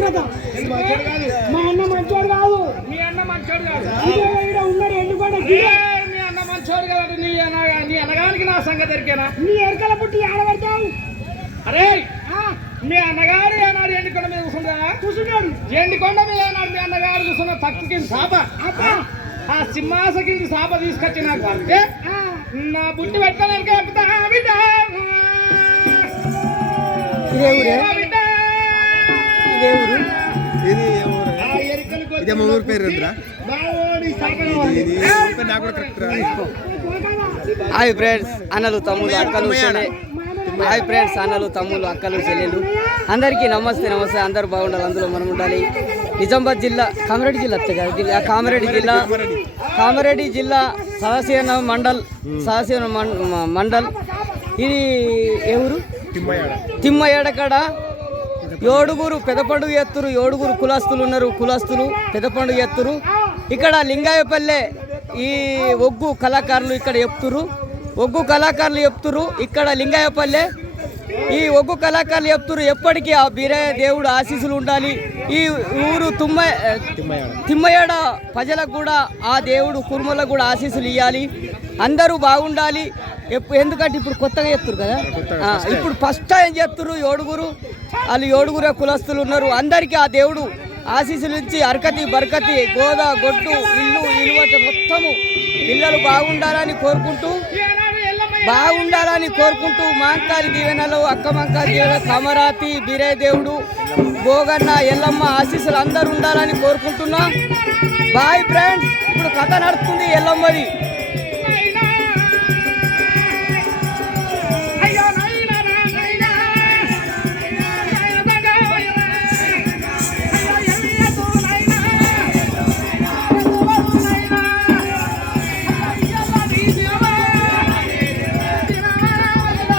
జాగ్రత్త. మా అన్న మంచోడు కాదు. మీ అన్న మంచోడు కాదు. ఉన్నాడు ఎందుకంటే మీ అన్న మంచోడు కాదు. నీ అన్నగారికి నా సంగతి ఎరికేనా? నీ ఎరకల పుట్టి ఆడబడతావు. అరే మీ అన్నగారు ఏనాడు ఎండుకొండ మీద కూర్చున్నాడు. ఎండుకొండ మీద ఏనాడు మీ అన్నగారు కూర్చున్న తక్కువ సాప ఆ సింహాసకి సాప తీసుకొచ్చి నాకు పడితే నా బుట్టి పెట్టుకోలేక హాయ్ ఫ్రెండ్స్, అన్నలు తమ్ముళ్ళు అక్కలు చెల్లె. హాయ్ ఫ్రెండ్స్, అన్నలు తమ్ముళ్ళు అక్కలు చెల్లెలు అందరికీ నమస్తే. అందరూ బాగుండాలి, అందులో మనం ఉండాలి. నిజామాబాద్ జిల్లా కామారెడ్డి జిల్లా కామారెడ్డి జిల్లా సదాశివ మండల్. ఇది ఎవరు? తిమ్మయ్యాడ కాడ 7 పెద్ద పండుగ ఎత్తురు. 7 కులస్తులు ఉన్నారు. పెద్ద పండుగ ఎత్తురు. ఇక్కడ లింగాయపల్లె ఈ ఒగ్గు కళాకారులు ఇక్కడ చెప్తురు. ఇక్కడ లింగాయపల్లె ఈ ఒగ్గు కళాకారులు చెప్తురు. ఎప్పటికీ ఆ బీరయ్య దేవుడు ఆశీస్సులు ఉండాలి. ఈ ఊరు తిమ్మయ్యాడ ప్రజలకు కూడా ఆ దేవుడు కుర్మలకు కూడా ఆశీస్సులు ఇవ్వాలి. అందరూ బాగుండాలి. ఎందుకంటే ఇప్పుడు కొత్తగా చెప్తురు కదా, ఇప్పుడు ఫస్ట్ టైం చెప్తురు. 7 వాళ్ళు 7 కులస్తులు ఉన్నారు. అందరికీ ఆ దేవుడు ఆశీస్సులు ఇచ్చి అరకతి బరకతి గోదా గొడ్డు ఇల్లు మొత్తము పిల్లలు బాగుండాలని కోరుకుంటూ మాంకాలి దీవెనలు అక్క మంకాలి దీవెన కమరాతి బీరయ్య దేవుడు భోగన్న ఎల్లమ్మ ఆశీస్సులు అందరూ ఉండాలని కోరుకుంటున్నా. బాయ్ ఫ్రెండ్స్, ఇప్పుడు కథ నడుస్తుంది ఎల్లమ్మది.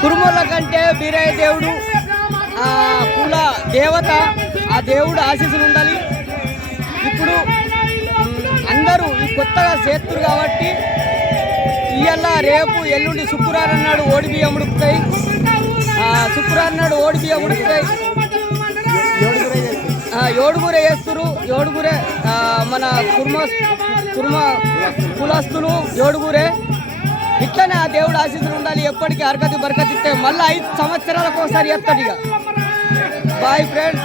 కురుమల కంటే బీరయ్య దేవుడు కుల దేవత, ఆ దేవుడు ఆశీస్సులు ఉండాలి. ఇప్పుడు అందరూ కొత్తగా చేస్తున్నారు కాబట్టి ఇవాళ రేపు ఎల్లుండి శుక్రవారం నాడు ఓడి బియ్యం ఉడుకుతాయి. ఏడుగురే వేస్తున్నారు. 7 మన కుర్మ కులస్తులు 7. ఇట్లనే ఆ దేవుడు ఆశీస్సులు ఉండాలి. ఎప్పటికీ అరకతి బరకతి ఇస్తే మళ్ళీ 5 సంవత్సరాలకు ఒకసారి చేస్తాడు. ఇక బాయ్ ఫ్రెండ్స్.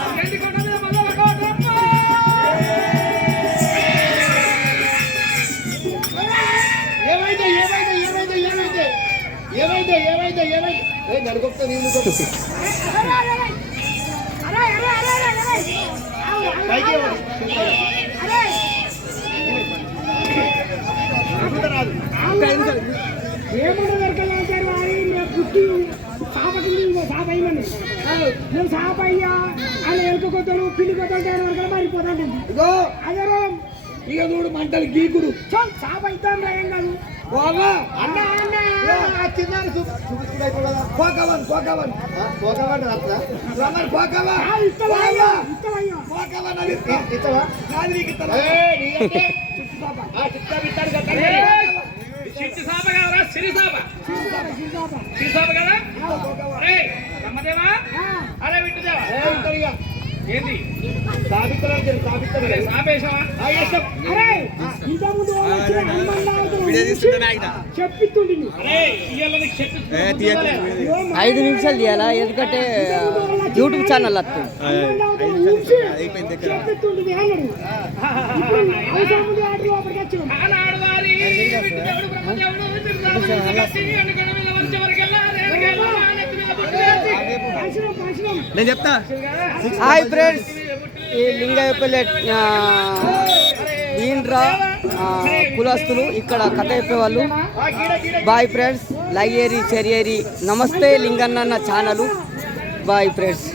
ఏమన్నా దొరకలేదు వారి పుట్టి సాపకి సాప అయ్యమని నేను సాప అయ్యా అని ఎలుకొతాడు పిల్లి కొత్తాడు వరకు మారిపోతాడు. అదే ఇక చూడు మంటలు గీకుడు సాప అవుతాను ఏం కాదు. అరే విట్టుదేవా ఏంది చెప్పిస్తుండే 5 నిమిషాలు చేయాలా? ఎందుకంటే యూట్యూబ్ ఛానల్ వస్తుంది. నేను చెప్తా. హాయ్ ఫ్రెండ్స్, ఈ లింగాయపల్లె ఈండ్రా కులస్తులు ఇక్కడ కథ చెప్పేవాళ్ళు. బాయ్ ఫ్రెండ్స్, లైక్ ఏరి షేర్ ఏరి. నమస్తే లింగన్న ఛానల్. Bye friends.